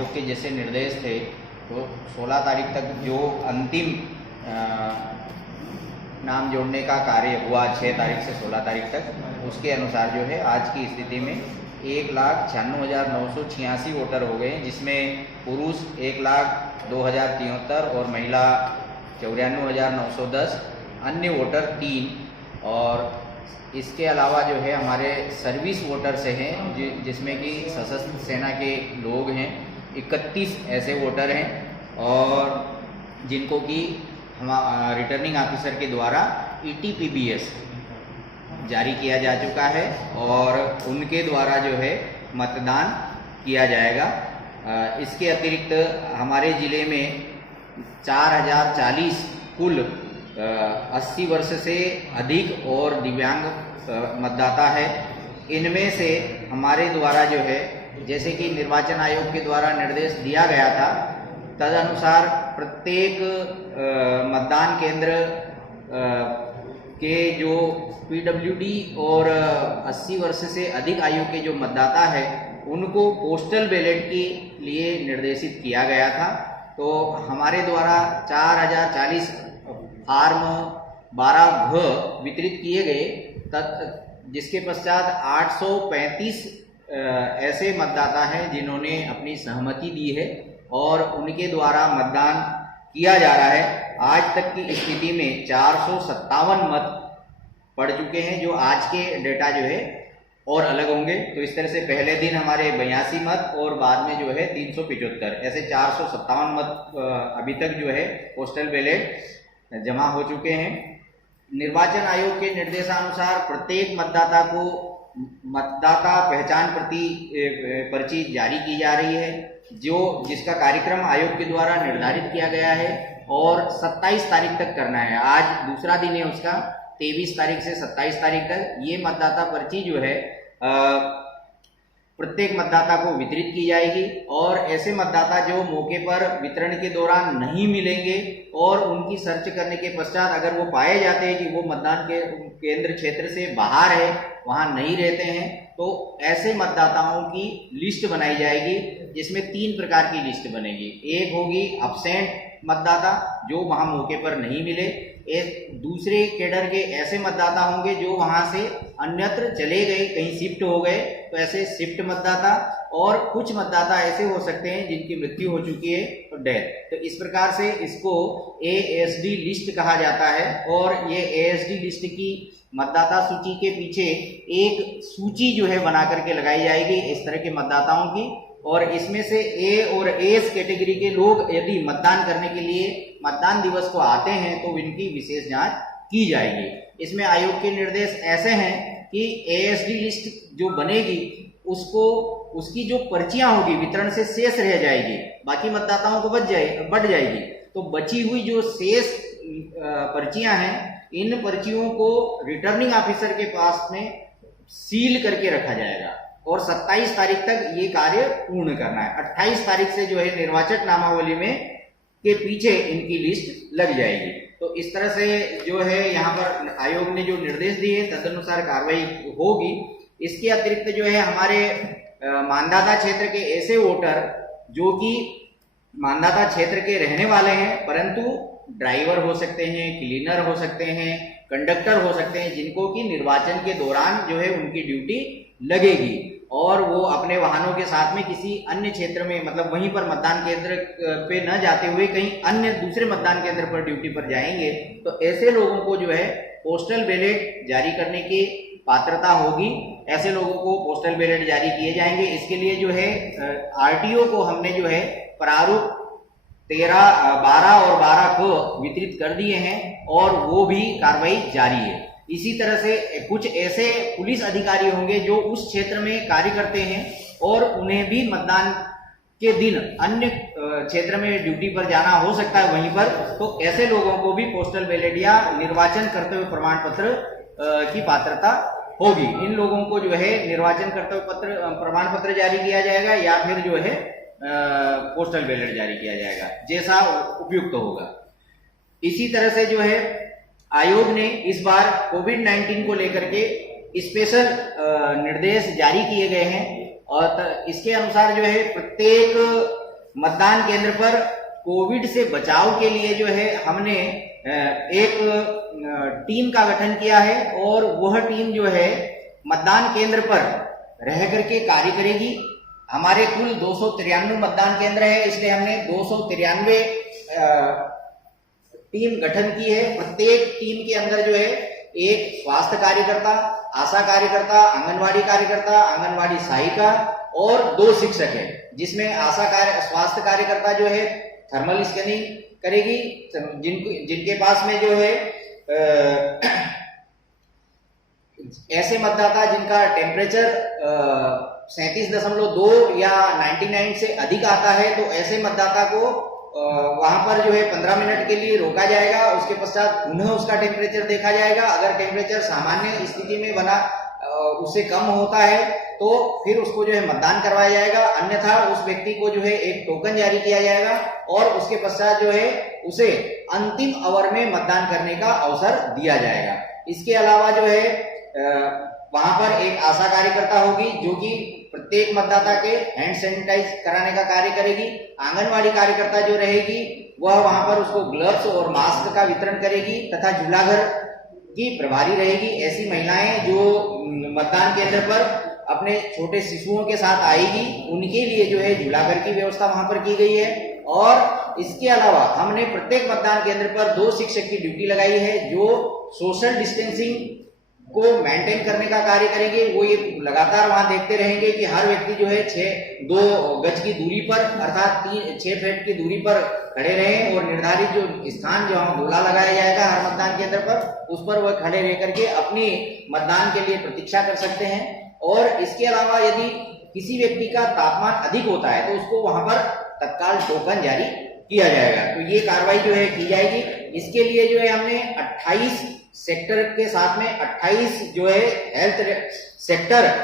आयोग के जैसे निर्देश थे, तो 16 तारीख तक जो अंतिम नाम जोड़ने का कार्य हुआ 6 तारीख से 16 तारीख तक, उसके अनुसार जो है आज की स्थिति में 1,96,986 वोटर हो गए, जिसमें पुरुष 1,02,073 और महिला 94,910, अन्य वोटर 3, और इसके अलावा जो है हमारे सर्विस वोटर से हैं जिसमें कि सशस्त्र सेना के लोग हैं 31 ऐसे वोटर हैं, और जिनको कि हम रिटर्निंग ऑफिसर के द्वारा ETPBS जारी किया जा चुका है और उनके द्वारा जो है मतदान किया जाएगा। इसके अतिरिक्त हमारे ज़िले में 4,040 कुल 80 वर्ष से अधिक और दिव्यांग मतदाता है। इनमें से हमारे द्वारा जो है, जैसे कि निर्वाचन आयोग के द्वारा निर्देश दिया गया था, तदनुसार प्रत्येक मतदान केंद्र के जो PWD और 80 वर्ष से अधिक आयु के जो मतदाता है उनको पोस्टल बैलेट के लिए निर्देशित किया गया था। तो हमारे द्वारा 4,040 फार्म 12 वितरित किए गए, जिसके पश्चात 835 ऐसे मतदाता हैं जिन्होंने अपनी सहमति दी है और उनके द्वारा मतदान किया जा रहा है। आज तक की स्थिति में 457 मत पड़ चुके हैं, जो आज के डेटा जो है और अलग होंगे। तो इस तरह से पहले दिन हमारे 82 मत और बाद में जो है 375, ऐसे 457 मत अभी तक जो है पोस्टल बैलेट जमा हो चुके हैं। निर्वाचन आयोग के निर्देशानुसार प्रत्येक मतदाता को मतदाता पहचान पर्ची जारी की जा रही है, जिसका कार्यक्रम आयोग के द्वारा निर्धारित किया गया है और 27 तारीख तक करना है। आज दूसरा दिन है उसका, 23 तारीख से 27 तारीख तक ये मतदाता पर्ची जो है प्रत्येक मतदाता को वितरित की जाएगी। और ऐसे मतदाता जो मौके पर वितरण के दौरान नहीं मिलेंगे और उनकी सर्च करने के पश्चात अगर वो पाए जाते हैं कि वो मतदान के केंद्र क्षेत्र से बाहर है, वहां नहीं रहते हैं, तो ऐसे मतदाताओं की लिस्ट बनाई जाएगी, जिसमें 3 प्रकार की लिस्ट बनेगी। एक होगी अब्सेंट मतदाता जो वहां मौके पर नहीं मिले, एक दूसरे कैडर के ऐसे मतदाता होंगे जो वहां से अन्यत्र चले गए, कहीं शिफ्ट हो गए, तो ऐसे शिफ्ट मतदाता, और कुछ मतदाता ऐसे हो सकते हैं जिनकी मृत्यु हो चुकी है, तो डेथ। तो इस प्रकार से इसको ASD लिस्ट कहा जाता है। और ये ASD लिस्ट की मतदाता सूची के पीछे एक सूची जो है बना करके लगाई जाएगी इस तरह के मतदाताओं की, और इसमें से A और AS कैटेगरी के लोग यदि मतदान करने के लिए मतदान दिवस को आते हैं तो इनकी विशेष जांच की जाएगी। इसमें आयोग के निर्देश ऐसे हैं कि ASD लिस्ट जो बनेगी उसकी जो पर्चियां होगी वितरण से शेष रह जाएगी, बाकी मतदाताओं को बढ़ जाएगी। तो बची हुई जो शेष पर्चियां हैं, इन पर्चियों को रिटर्निंग ऑफिसर के पास में सील करके रखा जाएगा और 27 तारीख तक ये कार्य पूर्ण करना है। 28 तारीख से जो है निर्वाचक नामावली में के पीछे इनकी लिस्ट लग जाएगी। तो इस तरह से जो है यहाँ पर आयोग ने जो निर्देश दिए तदनुसार कार्रवाई होगी। इसके अतिरिक्त जो है हमारे मानदाता क्षेत्र के ऐसे वोटर जो कि मानदाता क्षेत्र के रहने वाले हैं, परंतु ड्राइवर हो सकते हैं, क्लीनर हो सकते हैं, कंडक्टर हो सकते हैं, जिनको कि निर्वाचन के दौरान जो है उनकी ड्यूटी लगेगी और वो अपने वाहनों के साथ में किसी अन्य क्षेत्र में, मतलब वहीं पर मतदान केंद्र पे न जाते हुए कहीं अन्य दूसरे मतदान केंद्र पर ड्यूटी पर जाएंगे, तो ऐसे लोगों को जो है पोस्टल बैलेट जारी करने की पात्रता होगी। ऐसे लोगों को पोस्टल बैलेट जारी किए जाएंगे। इसके लिए जो है RTO को हमने जो है प्रारूप 13, 12 और 12 को वितरित कर दिए हैं और वो भी कार्रवाई जारी है। इसी तरह से कुछ ऐसे पुलिस अधिकारी होंगे जो उस क्षेत्र में कार्य करते हैं और उन्हें भी मतदान के दिन अन्य क्षेत्र में ड्यूटी पर जाना हो सकता है वहीं पर, तो ऐसे लोगों को भी पोस्टल बैलेट या निर्वाचन कर्तव्य प्रमाण पत्र की पात्रता होगी। इन लोगों को जो है निर्वाचन कर्तव्य प्रमाण पत्र जारी किया जाएगा या फिर जो है पोस्टल बैलेट जारी किया जाएगा, जैसा उपयुक्त होगा। इसी तरह से जो है आयोग ने इस बार कोविड-19 को लेकर के स्पेशल निर्देश जारी किए गए हैं और इसके अनुसार जो है प्रत्येक मतदान केंद्र पर कोविड से बचाव के लिए जो है हमने एक टीम का गठन किया है और वह टीम जो है मतदान केंद्र पर रह करके कार्य करेगी। हमारे कुल 293 मतदान केंद्र है, इसलिए हमने 293 टीम गठन की है। प्रत्येक टीम के अंदर जो है एक स्वास्थ्य कार्यकर्ता, आशा कार्यकर्ता, आंगनवाड़ी कार्यकर्ता, आंगनवाड़ी सहायिका और 2 शिक्षक है, जिसमें स्वास्थ्य कार्यकर्ता जो है थर्मल स्कैनिंग करेगी। जिनके पास में जो है ऐसे मतदाता जिनका टेम्परेचर 37.2 या 99 से अधिक आता है, तो ऐसे मतदाता को वहां पर जो है 15 मिनट के लिए रोका जाएगा। उसके पश्चात पुनः उसका टेम्परेचर देखा जाएगा। अगर टेम्परेचर सामान्य स्थिति में बना उससे कम होता है तो फिर उसको जो है मतदान करवाया जाएगा, अन्यथा उस व्यक्ति को जो है एक टोकन जारी किया जाएगा और उसके पश्चात जो है उसे अंतिम आवर में मतदान करने का अवसर दिया जाएगा। इसके अलावा जो है वहां पर एक आशा कार्यकर्ता होगी जो कि प्रत्येक मतदाता के हैंड सैनिटाइज कराने का कार्य करेगी। आंगनवाड़ी कार्यकर्ता जो रहेगी वह वहां पर उसको ग्लव्स और मास्क का वितरण करेगी तथा झूलाघर की प्रभारी रहेगी। ऐसी महिलाएं जो मतदान केंद्र पर अपने छोटे शिशुओं के साथ आएगी, उनके लिए जो है झूलाघर की व्यवस्था वहां पर की गई है। और इसके अलावा हमने प्रत्येक मतदान केंद्र पर 2 शिक्षक की ड्यूटी लगाई है जो सोशल डिस्टेंसिंग को मेंटेन करने का कार्य करेंगे। वो ये लगातार वहां देखते रहेंगे कि हर व्यक्ति जो है 2 गज की दूरी पर अर्थात 6 फीट की दूरी पर खड़े रहें और निर्धारित जो स्थान जो हम गोला लगाया जाएगा हर मतदान केंद्र पर, उस पर वह खड़े रह करके अपनी मतदान के लिए प्रतीक्षा कर सकते हैं। और इसके अलावा यदि किसी व्यक्ति का तापमान अधिक होता है तो उसको वहां पर तत्काल टोकन जारी किया जाएगा। तो ये कार्रवाई जो है की जाएगी। इसके लिए जो है हमने 28 सेक्टर के साथ में 28 जो है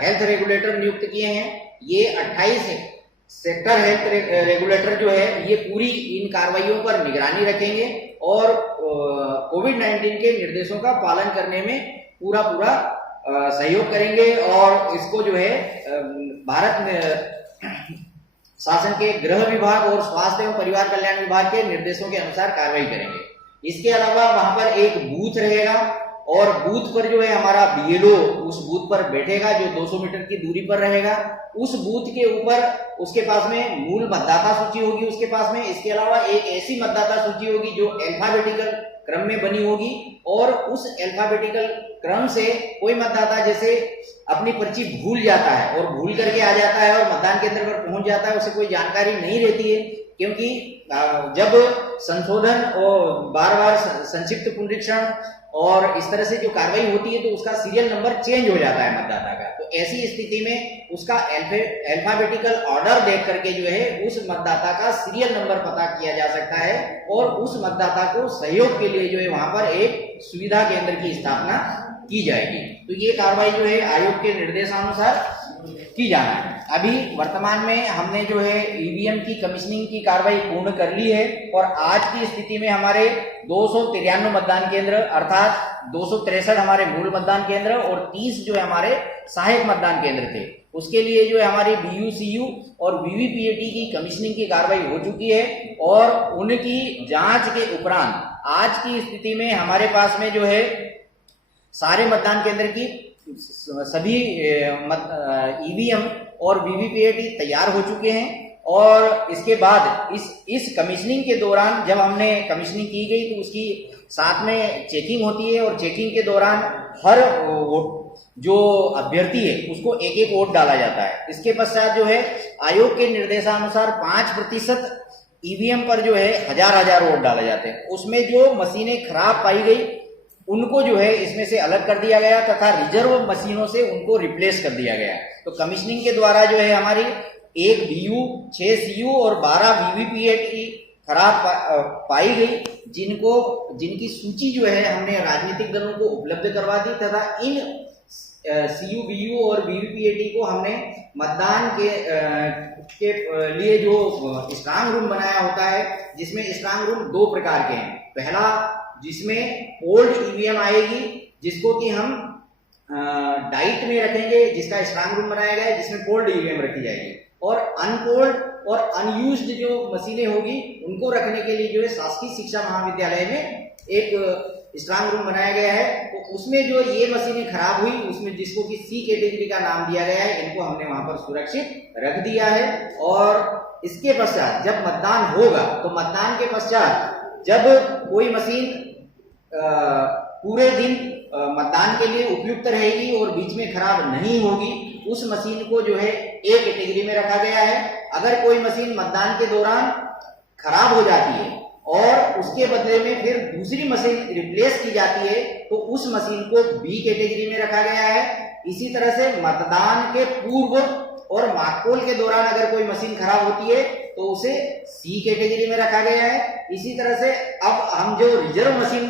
हेल्थ रेगुलेटर नियुक्त किए हैं। ये 28 सेक्टर हेल्थ रेगुलेटर जो है ये पूरी इन कार्रवाइयों पर निगरानी रखेंगे और कोविड-19 के निर्देशों का पालन करने में पूरा सहयोग करेंगे और इसको जो है भारत में शासन के गृह विभाग और स्वास्थ्य एवं परिवार कल्याण विभाग के निर्देशों के अनुसार कार्रवाई करेंगे। इसके अलावा वहां पर एक बूथ रहेगा और बूथ पर जो है हमारा बीएलओ उस बूथ पर बैठेगा जो 200 मीटर की दूरी पर रहेगा। उस बूथ के ऊपर उसके पास में मूल मतदाता सूची होगी उसके पास में। इसके अलावा एक ऐसी मतदाता सूची होगी जो अल्फाबेटिकल क्रम में बनी होगी और उस अल्फाबेटिकल क्रम से कोई मतदाता जैसे अपनी पर्ची भूल जाता है और भूल करके आ जाता है और मतदान केंद्र पर पहुंच जाता है, उसे कोई जानकारी नहीं रहती है, क्योंकि जब संशोधन और बार संक्षिप्त पुनरीक्षण और इस तरह से जो कार्रवाई होती है तो उसका सीरियल नंबर चेंज हो जाता है मतदाता का। तो ऐसी स्थिति में उसका अल्फाबेटिकल ऑर्डर देख करके जो है उस मतदाता का सीरियल नंबर पता किया जा सकता है और उस मतदाता को सहयोग के लिए जो है वहां पर एक सुविधा केंद्र की स्थापना की जाएगी। तो ये कार्रवाई जो है आयोग के निर्देशानुसार की जाना है। अभी वर्तमान में हमने जो है ईवीएम की कमीशनिंग की कार्रवाई पूर्ण कर ली है और आज की स्थिति में हमारे 293 मतदान केंद्र अर्थात 263 हमारे मूल मतदान केंद्र और 30 जो है हमारे सहायक मतदान केंद्र थे। उसके लिए जो है हमारी बीयूसीयू और वीवीपीएटी की कमीशनिंग की कार्रवाई हो चुकी है और उनकी जांच के उपरांत आज की स्थिति में हमारे पास में जो है सारे मतदान केंद्र की सभी ईवीएम और वीवीपीएटी तैयार हो चुके हैं। और इसके बाद इस कमीशनिंग के दौरान जब हमने कमीशनिंग की गई तो उसकी साथ में चेकिंग होती है और चेकिंग के दौरान हर जो अभ्यर्थी है उसको एक वोट डाला जाता है। इसके पश्चात जो है आयोग के निर्देशानुसार 5% ईवीएम पर जो है हजार वोट डाले जाते हैं। उसमें जो मशीनें खराब पाई गई उनको जो है इसमें से अलग कर दिया गया तथा रिजर्व मशीनों से उनको रिप्लेस कर दिया गया। तो कमीशनिंग के द्वारा जो है हमारी 1 बीयू, 6 सीयू और 12 वीवीपीएटी खराब पाई गई, जिनकी सूची जो है हमने राजनीतिक दलों को उपलब्ध करवा दी तथा इन सीयू, बीयू और वीवीपीएटी को हमने मतदान के लिए जो स्ट्रांग रूम बनाया होता है, जिसमें स्ट्रांग रूम 2 प्रकार के हैं। पहला जिसमें ओल्ड ईवीएम आएगी जिसको कि हम डाइट में रखेंगे, जिसका स्ट्रांग रूम बनाया गया है जिसमें कोल्ड ईवीएम रखी जाएगी, और अनकोल्ड और अनयूज्ड जो मशीनें होगी उनको रखने के लिए जो है शासकीय शिक्षा महाविद्यालय में एक स्ट्रांग रूम बनाया गया है। तो उसमें जो ये मशीनें खराब हुई उसमें जिसको कि सी कैटेगरी का नाम दिया गया है, इनको हमने वहां पर सुरक्षित रख दिया है। और इसके पश्चात जब मतदान होगा तो मतदान के पश्चात जब कोई मशीन पूरे दिन मतदान के लिए उपयुक्त रहेगी और बीच में खराब नहीं होगी, उस मशीन को जो है ए कैटेगरी में रखा गया है। अगर कोई मशीन मतदान के दौरान खराब हो जाती है और उसके बदले में फिर दूसरी मशीन रिप्लेस की जाती है तो उस मशीन को बी कैटेगरी में रखा गया है। इसी तरह से मतदान के पूर्व और मार्कपोल के दौरान अगर कोई मशीन खराब होती है तो उसे सी कैटेगरी में रखा गया है। इसी तरह से अब हम जो रिजर्व मशीन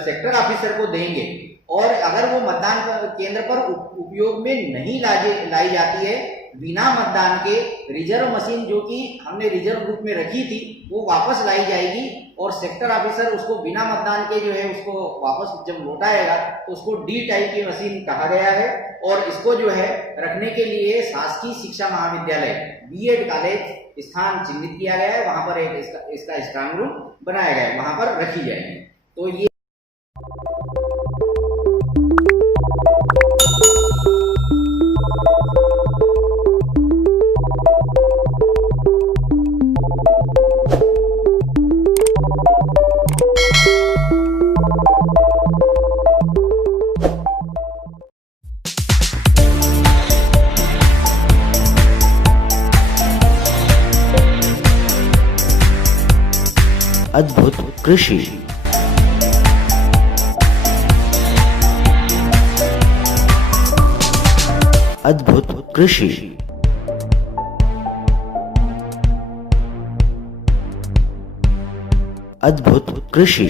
सेक्टर ऑफिसर को देंगे और अगर वो मतदान केंद्र पर उपयोग में नहीं लाई जाती है, बिना मतदान के रिजर्व मशीन जो कि हमने रिजर्व ग्रुप में रखी थी वो वापस लाई जाएगी और सेक्टर ऑफिसर उसको बिना मतदान के जो है उसको वापस जब लौटाएगा तो उसको डी टाइप की मशीन कहा गया है। और इसको जो है रखने के लिए शासकीय शिक्षा महाविद्यालय बीएड कॉलेज स्थान चिन्हित किया गया है, वहां पर एक इसका स्ट्रांग रूम बनाया गया है, वहां पर रखी जाएगी। तो ये अद्भुत कृषि। अद्भुत कृषि। अद्भुत कृषि।